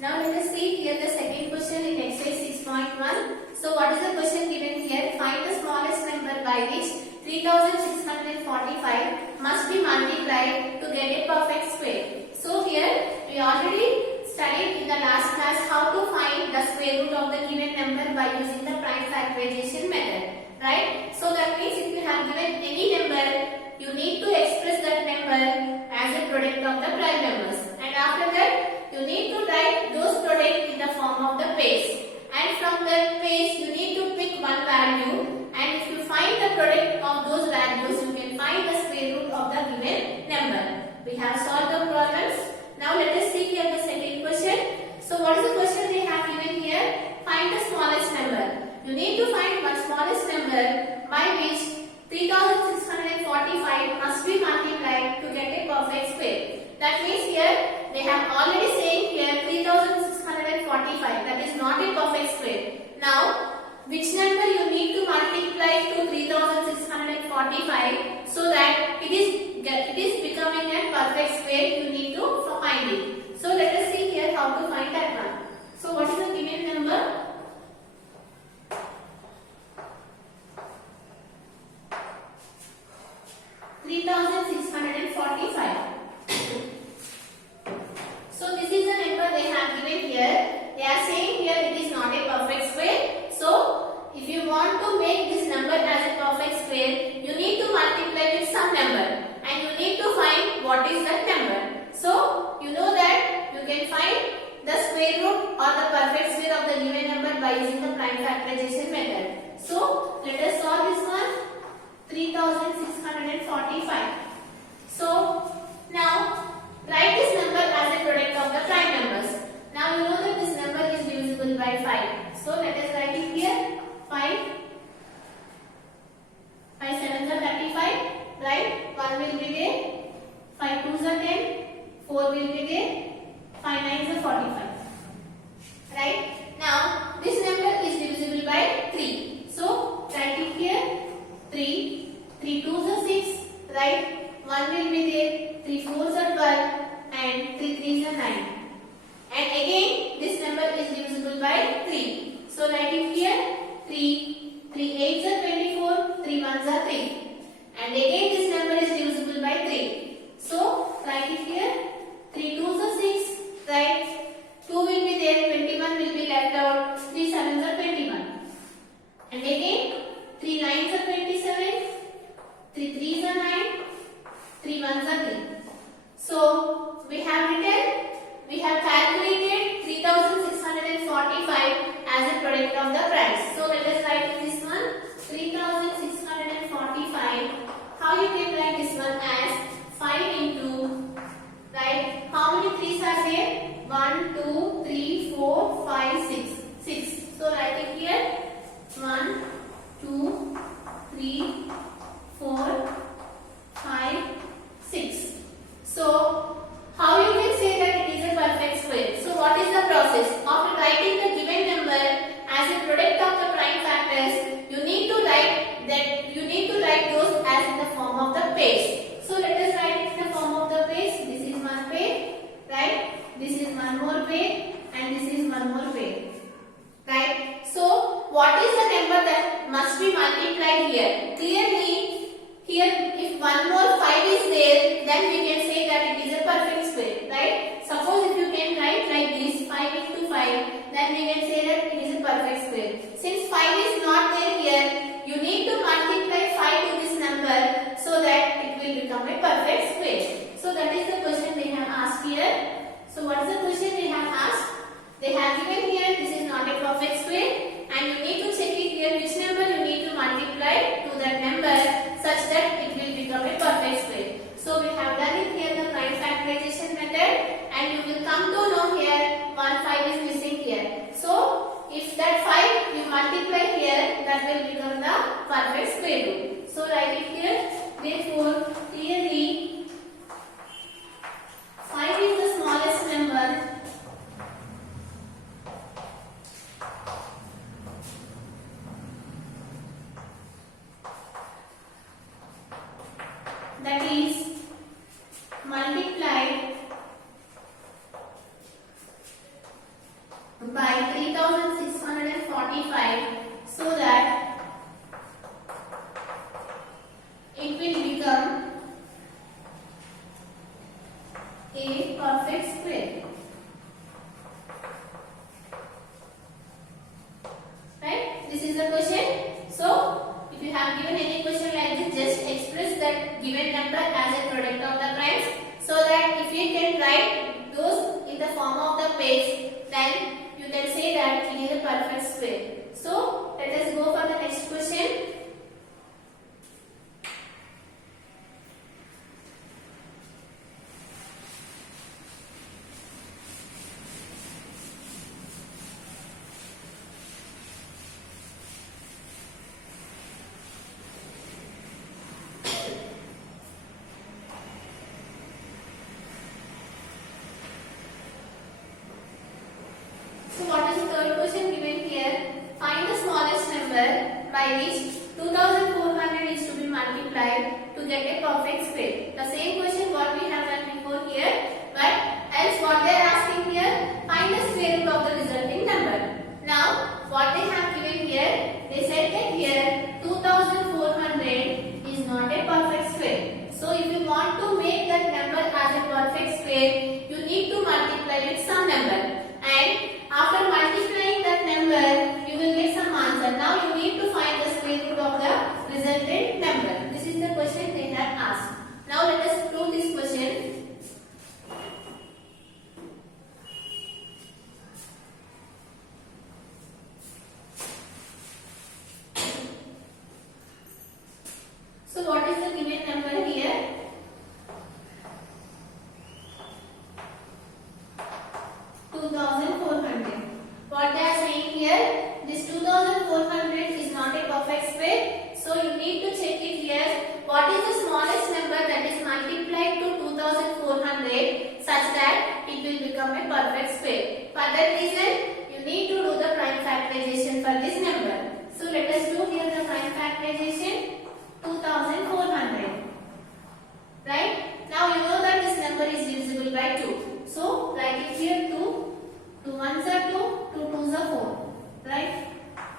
Now let us see here the second question in exercise 6.1. So what is the question given here? Find the smallest number by which 3645 must be multiplied to get a perfect square. So here we already studied in the last class how to find the square root of the given number by using the prime factorization method. Right? So that means if you have given any number, you need to express that number as a product of the prime numbers. And after that, you need to write those products in the form of the base. And from that base, you need to pick one value. And if you find the product of those values, you can find the square root of the given number. We have solved the problems. Now let us see here the second question. So what is the question they have given here? Find the smallest number. You need to find one smallest number by which 3645 must be multiplied to get a perfect square. That means here they have already saying here 3645, that is not a perfect square. Now which number you need to multiply to 3645 so that it is becoming a perfect square, you need to find it. So let us see here how to find that one. So what is the given number? 3645. So this is the number they have given here. They are saying here it is not a perfect square. So if you want to make this number as a perfect square, you need to multiply with some number and you need to find what is that number. So you know that you can find the square root or the perfect square of the given number by using the prime factorization method. So let us solve this one. 3645. So now write this number as a product of the prime numbers. Now you know that this number is divisible by 5. So let us write it here. 5 7s are 35. Right? 1 will be there. 5 2s are 10. 4 will be there. 5 9s are 45. Right? Now this number is divisible by 3. So write it here. 3 2s are 6. Right? 1 will be there. 3 4s are 12 and 3 3s are 9. And again this number is divisible by 3. So write it here. 3 8s are 24. 3 1s are 3. And again this number is divisible by 3. So write it here. 3 2s are 6. Right? 2 will be there. 21 will be left out. 3 7s are 21. And again 3 9s are 27. 3 3s are 9. 3 1s are 3. So we have calculated 3645 as a product of the primes. So let us write this one. 3645. How you can write this one as 5 into, right? How many 3s are there? 1 2 3 4 5 6. 6. So write it here. 1 2 3 4 5 6. So how you can say that it is a perfect square? So what is the process? After writing the given number as a product of the prime factors, you need to write those as in the form of the base. So let us write it in the form of the base. This is one base, right? This is one more base and this is one more base. Right? So what is the number that must be multiplied here? Clearly here if one more 5 is there, then we can say that it is a perfect square, right? Suppose if you can write like this 5 into 5, then we can say that it is a perfect square. Since 5 is not there here, you need to multiply 5 to this number so that it will become a perfect square. So that is the question they have asked here. So what is the question they have asked? They have given here this is not a perfect square and you need to check it here which number you need to multiply to that number such that it will become a perfect square. So we have done it here the prime factorization method and you will come to know here 1 5 is missing here. So if that 5 you multiply here, that will become the perfect square root. So write it here. Therefore clearly 5 is the smallest number by 3645 so that it will become a perfect square. Right? This is the question. So, if you have given any question like this, just express that given number as a product of the primes, so that if you can write those in the form of the page, then you can say that it is a perfect square. So, let us go for the next question. So what is the third question given here? Find the smallest number by which 2400 is to be multiplied to get a perfect square. The same question what we have done before here, but else what they are asking here, find the square root of the resulting number. Now what they have given here, they said that here 2400 is not a perfect square. So if you want to make that number as a perfect square, you need to multiply with some number. And after multiplying that number, you will get some answer. Now you need to find the square root of the resultant number. This is the question they have asked. Now let us prove this question. So what is the given number here? 2400. What they are saying here, this 2400 is not a perfect square. So you need to check it here. What is the smallest number that is multiplied to 2400 such that it will become a perfect square? For that reason, you need to do the prime factorization for this number. So let us do here the prime factorization. 2400. Right? Now you know that this number is divisible by 2. So write it here 2. 2 ones are 2, 2 twos are 4. Right?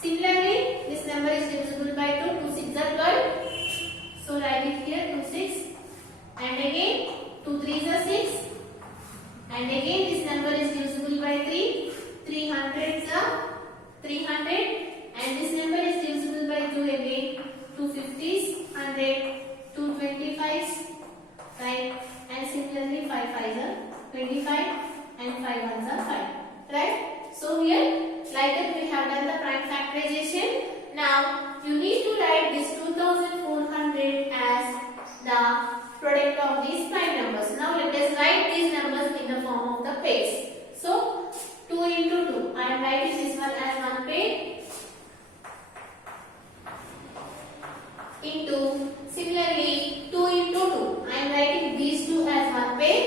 Similarly, this number is divisible by 2, 2 six are 12. So write it here 2 6. And again 2 threes are 6. And again this number is divisible by 3. 3 hundreds are 300. And this number is divisible by 2 again. 2 50s, 100, 2 25s. Right? And similarly 5 5s are 25 and 5 ones are 5. Right? So here, like that we have done the prime factorization. Now, you need to write this 2400 as the product of these prime numbers. Now, let us write these numbers in the form of the pairs. So, 2 into 2. I am writing this one as one pair into, similarly, 2 into 2. I am writing these two as one pair.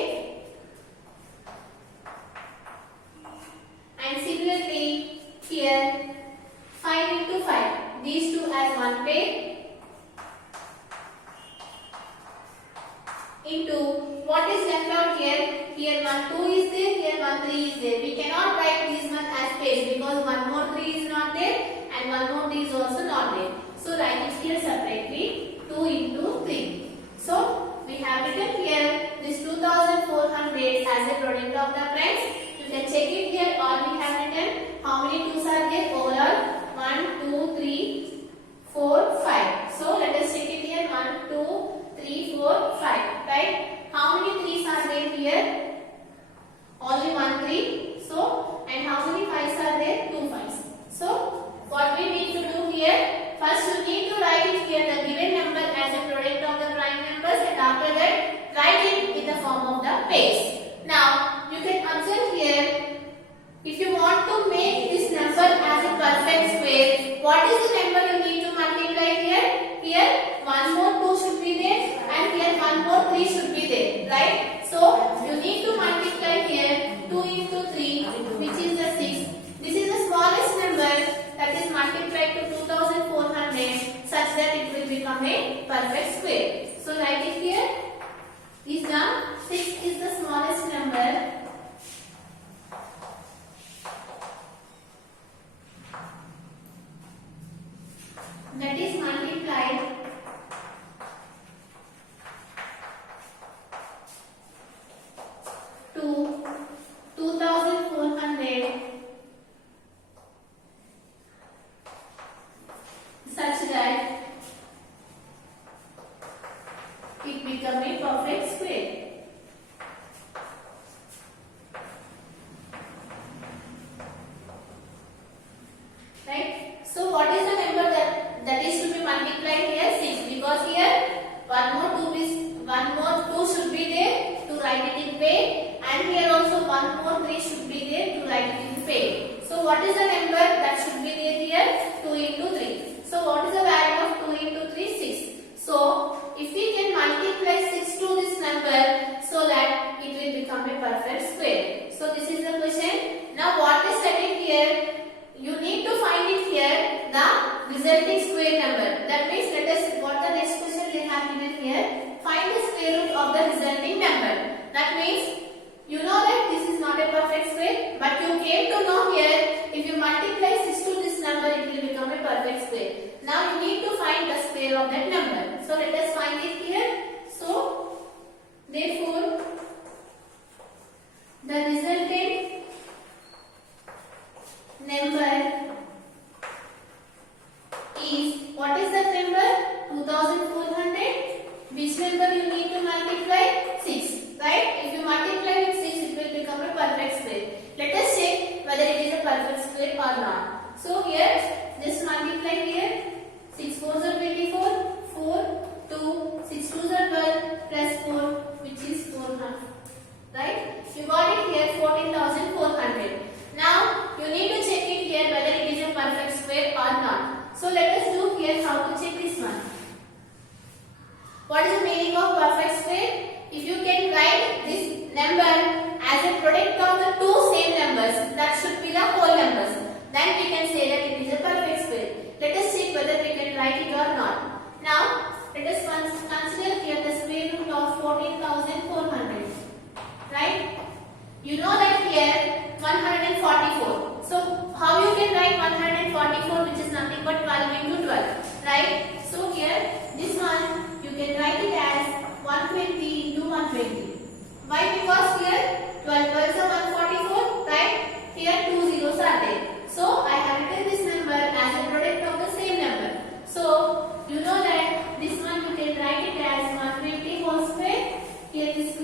And similarly, here 5 into 5, these two as one pair, into what is left out here? Here 1 2 is there, here 1 3 is there. We cannot write this one as pairs because one more 3 is not there and one more 3 is also not there. So write it here separately, 2 into 3. So we have written here this 2400 as a product of the primes. You can check it here. All we have written. How many 2's are there overall? 1, 2, 3, 4, 5. So let us check it here. 1, 2, 3, 4, 5. Right? How many 3's are there here? Only 1 3. So and how many 5's are there? 2 5's. So what we need to do here? First you need to write it here the given number as a product of the prime numbers, and after that write it in the form of the pairs. Now you can observe here, if you want to make this number as a perfect square, what is the number you need to multiply here? Here one more 2 should be there and here one more 3 should be there. Right? So you need to came to know here, if you multiply 6 to this number, it will become a perfect square. Now you need to find the square of that number. So let us find it here. So therefore, the resultant number is, what is that number? 2400. Which number you need to multiply? 6, right? If you multiply with 6, it will become a perfect square. Let us check whether it is a perfect square or not. So here, just multiply here. 6 4s are 24, 4, 2, 6 2s are 12, plus 4, which is 400. Right? You got it here, 14,400. Now, you need to check it here whether it is a perfect square or not. So let us do here how to check this one. What is the meaning of perfect square? If you can write this number as a product of the two same numbers, that should be the whole numbers, then we can say that it is a perfect square. Let us check whether we can write it or not. Now, let us consider here the square root of 14,400. Right? You know that here 144. So, how you can write 144, which is nothing but 12 into 12. Right? So, here this one you can write it as 120 into 120. Why? Because here 12 12s are 144, right? Here 2 zeros are there. So I have written this number as a product of the same number. So you know that this one you can write it as 120 whole square. Here this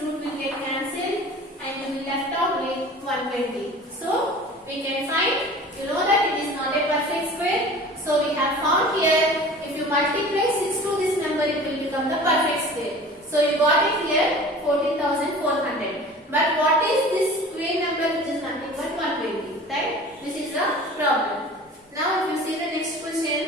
root will get cancelled and you will left out with 120. So we can find, you know that it is not a perfect square. So we have found here, if you multiply 6 to this number, it will become the perfect square. So you got it here 14,400. But what is this square number which is nothing but 120? Right? This is the problem. Now if you see the next question.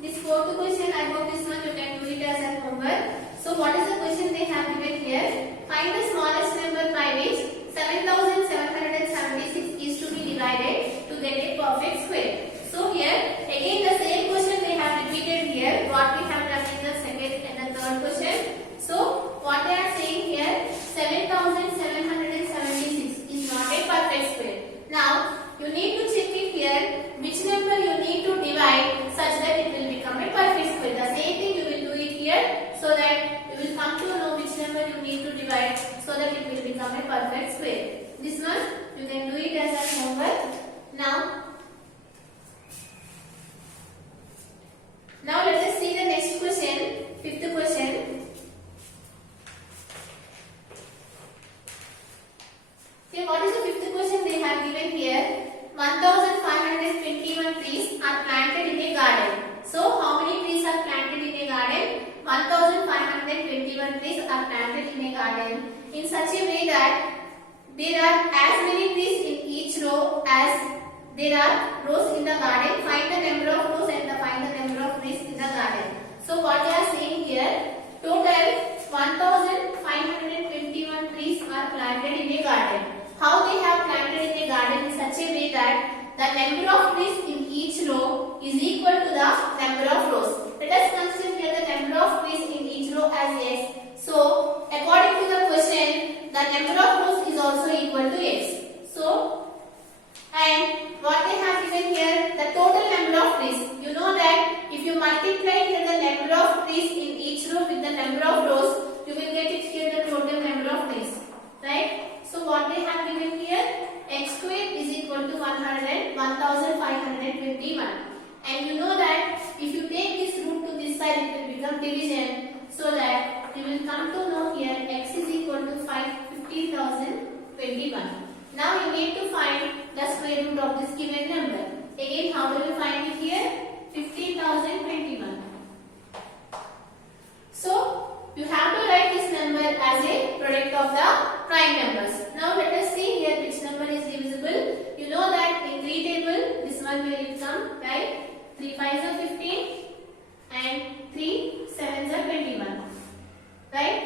This fourth question, I hope this one you can do it as a homework. So what is the question they have given here? Find the smallest number by which 7,776 is to be divided to get a perfect square. So here, again the same question they have repeated here, what we have done in the second and the third question. So what they are saying here, 7,776 is not a perfect square. Now, you need to check it here, which number you need to divide such that it will become a perfect square. The same thing you will do it here so that you will come to know which number you need to divide so that it will become a perfect square. This one you can do it as a homework. Now let us see the next question, fifth question. Okay, what is the fifth question they have given here? 1,521 trees are planted in a garden. So, how many trees are planted in a garden? 1,521 trees are planted in a garden in such a way that there are as many trees in each row as there are rows in the garden. Find the number of rows and find the number of trees in the garden. So, what they are saying here, total 1,521 trees are planted in a garden. How they have planted in a garden in such a way that the number of trees in each row is equal to the number of rows. Let us consider here the number of trees in each row as x. So, according to the question, the number of rows is also equal to x. So, and what they have given here, the total number of trees. You know that if you multiply here the number of trees in each row with the number of rows, you will get it here the total number of trees. Right? So what they have given here, x square is equal to 1,521. And you know that if you take this root to this side, it will become division. So that you will come to know here x is equal to 15,021. Now you need to find the square root of this given number. Again, how do we find it here? 15,021. So you have to write this number as a product of the prime numbers. Now let us see here which number is divisible. You know that in 3 table, this one will come, right? 3 5s are 15 and 3 7s are 21. Right?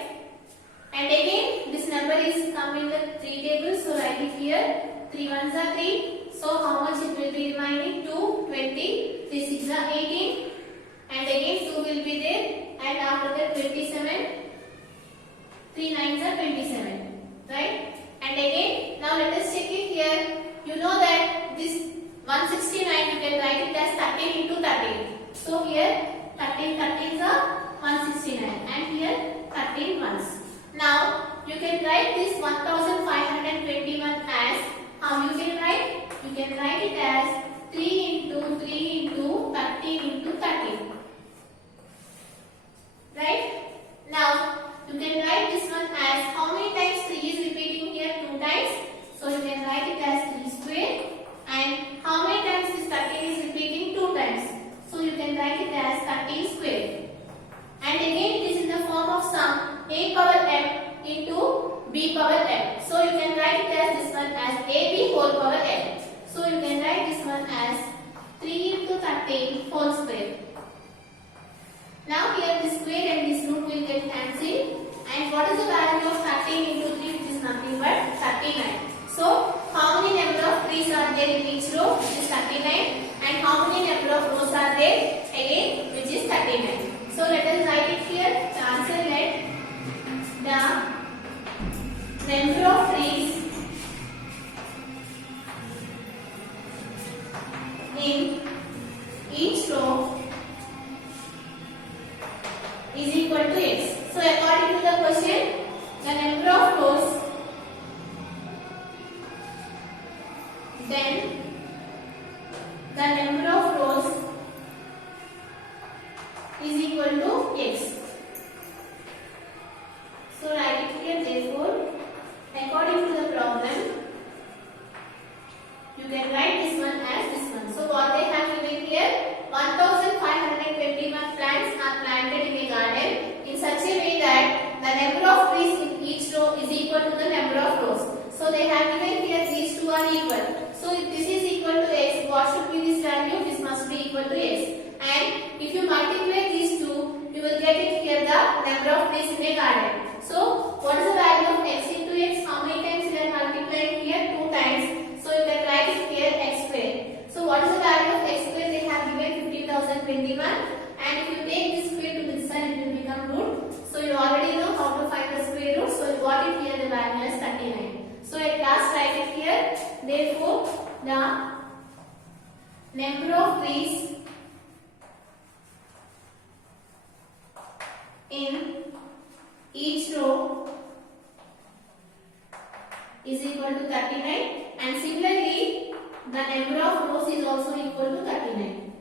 13 ones. Now you can write this 1521 as, how you can write? You can write it as 3 into 3 into 13 into 13. Right? Now you can write this one as, how many times 3 is repeating here? 2 times. So you can write it as 3 square. And how many times this 13 is repeating? 2 times. So you can write it as 13 square. And again it is in the form of sum a power m into b power m. So you can write it as this one as ab whole power m. So you can write this one as 3 into 13 whole square. Now here this square and this root will get cancelled. And what is the value of 13 into 3, which is nothing but 39. So how many number of trees are there in each row? Which is 39. And how many number of rows are there? Again, which is 39. So let us write it here. The answer, let the number of trees in each row is equal to x. So according to the question, the number of rows, then the number of rows is equal to x. So write it here. Therefore, according to the problem, you can write this one as this one. So what they have given here, 1521 plants are planted in a garden in such a way that the number of trees in each row is equal to the number of rows. So they have given here these two are equal. So if this is equal to x, what should be this value? This must be equal to x. And if you multiply these two, you will get it here the number of trees in a garden. So what is the value of x into x? How many times we are multiplying here? 2 times. So you can write it here x square. So what is the value of x square? They have given 15,021. And if you take this square to this side, it will become root. So you already know how to find the square root. So you got it here the value as 39. So at last write it here. Therefore, the number of trees in each row is equal to 39, and similarly the number of rows is also equal to 39.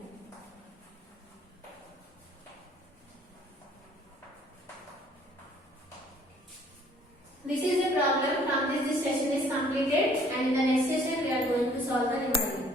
This is the problem. From this session is completed, and in the next session we are going to solve the remaining.